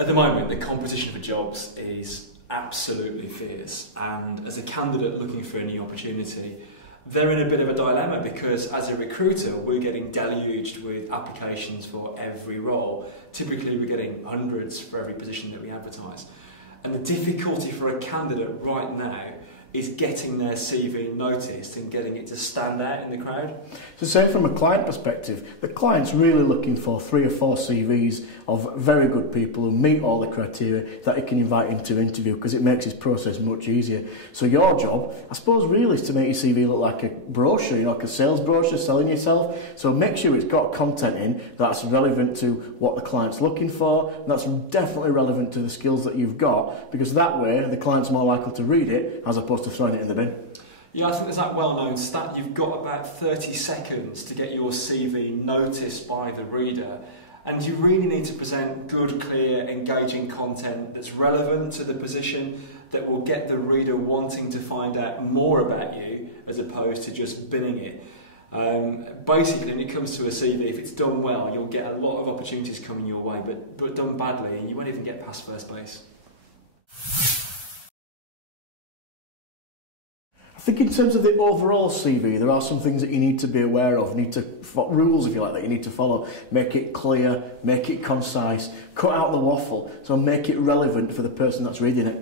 At the moment, the competition for jobs is absolutely fierce, and as a candidate looking for a new opportunity, they're in a bit of a dilemma because as a recruiter, we're getting deluged with applications for every role. Typically, we're getting hundreds for every position that we advertise. And the difficulty for a candidate right now is getting their CV noticed and getting it to stand out in the crowd. So say from a client perspective, the client's really looking for 3 or 4 CVs of very good people who meet all the criteria that it can invite into interview, because it makes his process much easier. So your job, I suppose, really is to make your CV look like a brochure, you know, like a sales brochure selling yourself. So make sure it's got content in that's relevant to what the client's looking for, and that's definitely relevant to the skills that you've got, because that way the client's more likely to read it as opposed to throwing it in the bin. Yeah, I think there's that well-known stat. You've got about 30 seconds to get your CV noticed by the reader, and you really need to present good, clear, engaging content that's relevant to the position, that will get the reader wanting to find out more about you as opposed to just binning it. Basically, when it comes to a CV, if it's done well, you'll get a lot of opportunities coming your way, but done badly, you won't even get past first base. I think in terms of the overall CV, there are some things that you need to be aware of, rules, if you like, that you need to follow. Make it clear, make it concise, cut out the waffle, so make it relevant for the person that's reading it.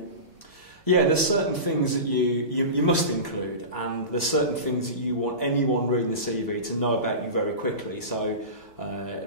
Yeah, there's certain things that you must include, and there's certain things that you want anyone reading the CV to know about you very quickly. So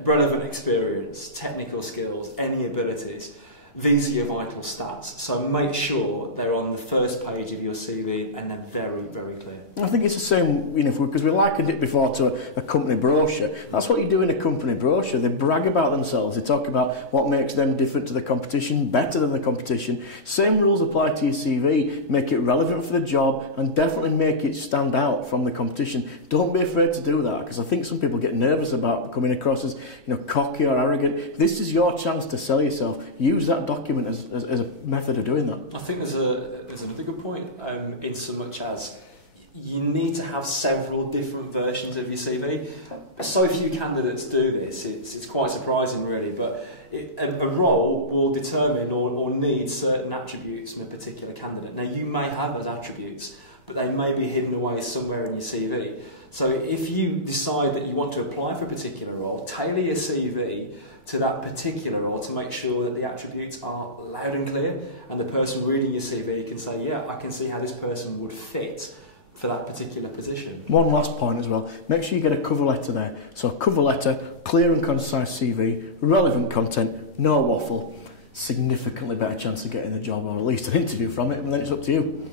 relevant experience, technical skills, any abilities. These are your vital stats, so make sure they're on the first page of your CV and they're very, very clear. I think it's the same, you know, because we likened it before to a company brochure. That's what you do in a company brochure. They brag about themselves. They talk about what makes them different to the competition, better than the competition. Same rules apply to your CV. Make it relevant for the job and definitely make it stand out from the competition. Don't be afraid to do that, because I think some people get nervous about coming across as, you know, cocky or arrogant. This is your chance to sell yourself. Use that document as a method of doing that. I think there's another good point, in so much as you need to have several different versions of your CV. So few candidates do this, it's quite surprising really, but a role will determine or need certain attributes from a particular candidate. Now you may have those attributes, but they may be hidden away somewhere in your CV. So if you decide that you want to apply for a particular role, tailor your CV to that particular role to make sure that the attributes are loud and clear, and the person reading your CV can say, yeah, I can see how this person would fit for that particular position. One last point as well, make sure you get a cover letter there. So cover letter, clear and concise CV, relevant content, no waffle, significantly better chance of getting the job, or at least an interview from it, and then it's up to you.